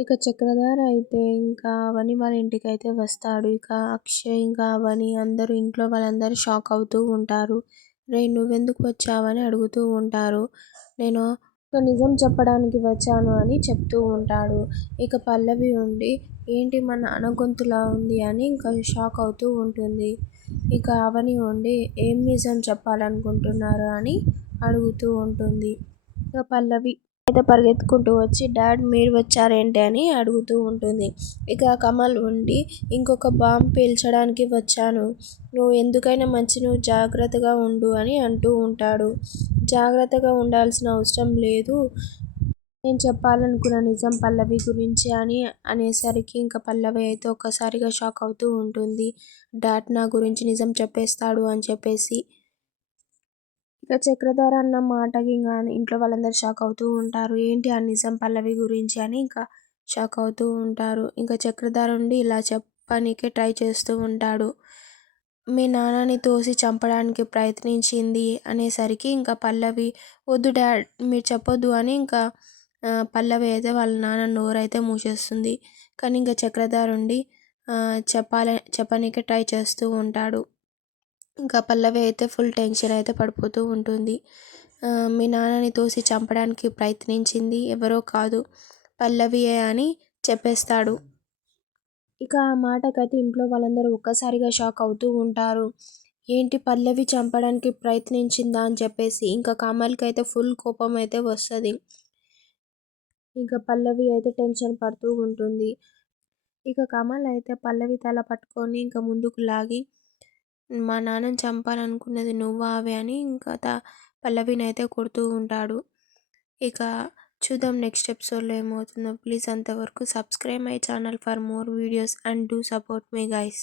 ఇక చక్రధార అయితే ఇంకా అవని వాళ్ళ ఇంటికైతే వస్తాడు. ఇక అక్షయ్ ఇంకా అవని అందరూ ఇంట్లో వాళ్ళందరూ షాక్ అవుతూ ఉంటారు. రేయ్ నువ్వెందుకు వచ్చావని అడుగుతూ ఉంటారు. నేను ఒక నిజం చెప్పడానికి వచ్చాను అని చెప్తూ ఉంటాడు. ఇక పల్లవి ఉండి ఏంటి మా నాన్న గొంతులా ఉంది అని ఇంకా షాక్ అవుతూ ఉంటుంది. ఇక అవని ఉండి ఏం నిజం చెప్పాలనుకుంటున్నారు అని అడుగుతూ ఉంటుంది. ఇక పల్లవి అయితే పరిగెత్తుకుంటూ వచ్చి డాడ్ మీరు వచ్చారేంటి అని అడుగుతూ ఉంటుంది. ఇక కమల్ ఉండి ఇంకొక బాంబ్ పేల్చడానికి వచ్చాను. నువ్వు ఎందుకైనా మంచి నువ్వు జాగ్రత్తగా ఉండు అని అంటూ ఉంటాడు. జాగ్రత్తగా ఉండాల్సిన అవసరం లేదు. నేను చెప్పాలనుకున్న నిజం పల్లవి గురించి అని అనేసరికి ఇంకా పల్లవి అయితే ఒక్కసారిగా షాక్ అవుతూ ఉంటుంది. డాడ్ నా గురించి నిజం చెప్పేస్తాడు అని చెప్పేసి. ఇక చక్రధర అన్న మాటకి ఇంకా ఇంట్లో వాళ్ళందరూ షాక్ అవుతూ ఉంటారు. ఏంటి ఆ నిజం పల్లవి గురించి అని ఇంకా షాక్ అవుతూ ఉంటారు. ఇంకా చక్రధర ఉండి ఇలా చెప్పనీకే ట్రై చేస్తూ ఉంటాడు. మీ నాన్నని తోసి చంపడానికి ప్రయత్నించింది అనేసరికి ఇంకా పల్లవి వద్దు డాడ్ మీరు చెప్పొద్దు అని ఇంకా పల్లవి అయితే వాళ్ళ నాన్న నోరైతే మూసేస్తుంది. కానీ ఇంకా చక్రధర ఉండి చెప్పనీకే ట్రై చేస్తూ ఉంటాడు. ఇంకా పల్లవి అయితే ఫుల్ టెన్షన్ అయితే పడిపోతూ ఉంటుంది. మీ నాన్నని తోసి చంపడానికి ప్రయత్నించింది ఎవరో కాదు పల్లవియే అని చెప్పేస్తాడు. ఇక ఆ మాటకైతే ఇంట్లో వాళ్ళందరూ ఒక్కసారిగా షాక్ అవుతూ ఉంటారు. ఏంటి పల్లవి చంపడానికి ప్రయత్నించిందా అని చెప్పేసి ఇంకా కమల్కి అయితే ఫుల్ కోపం అయితే వస్తుంది. ఇంకా పల్లవి అయితే టెన్షన్ పడుతూ ఉంటుంది. ఇక కమల్ అయితే పల్లవి తల పట్టుకొని ఇంకా ముందుకు లాగి మా నాన్నని చంపాలనుకున్నది నువ్వా అవే అని ఇంకా పల్లవిని అయితే కొడుతూ ఉంటాడు. ఇక చూద్దాం నెక్స్ట్ ఎపిసోడ్లో ఏమవుతుందో. ప్లీజ్ అంతవరకు subscribe my channel for more videos and do support me guys.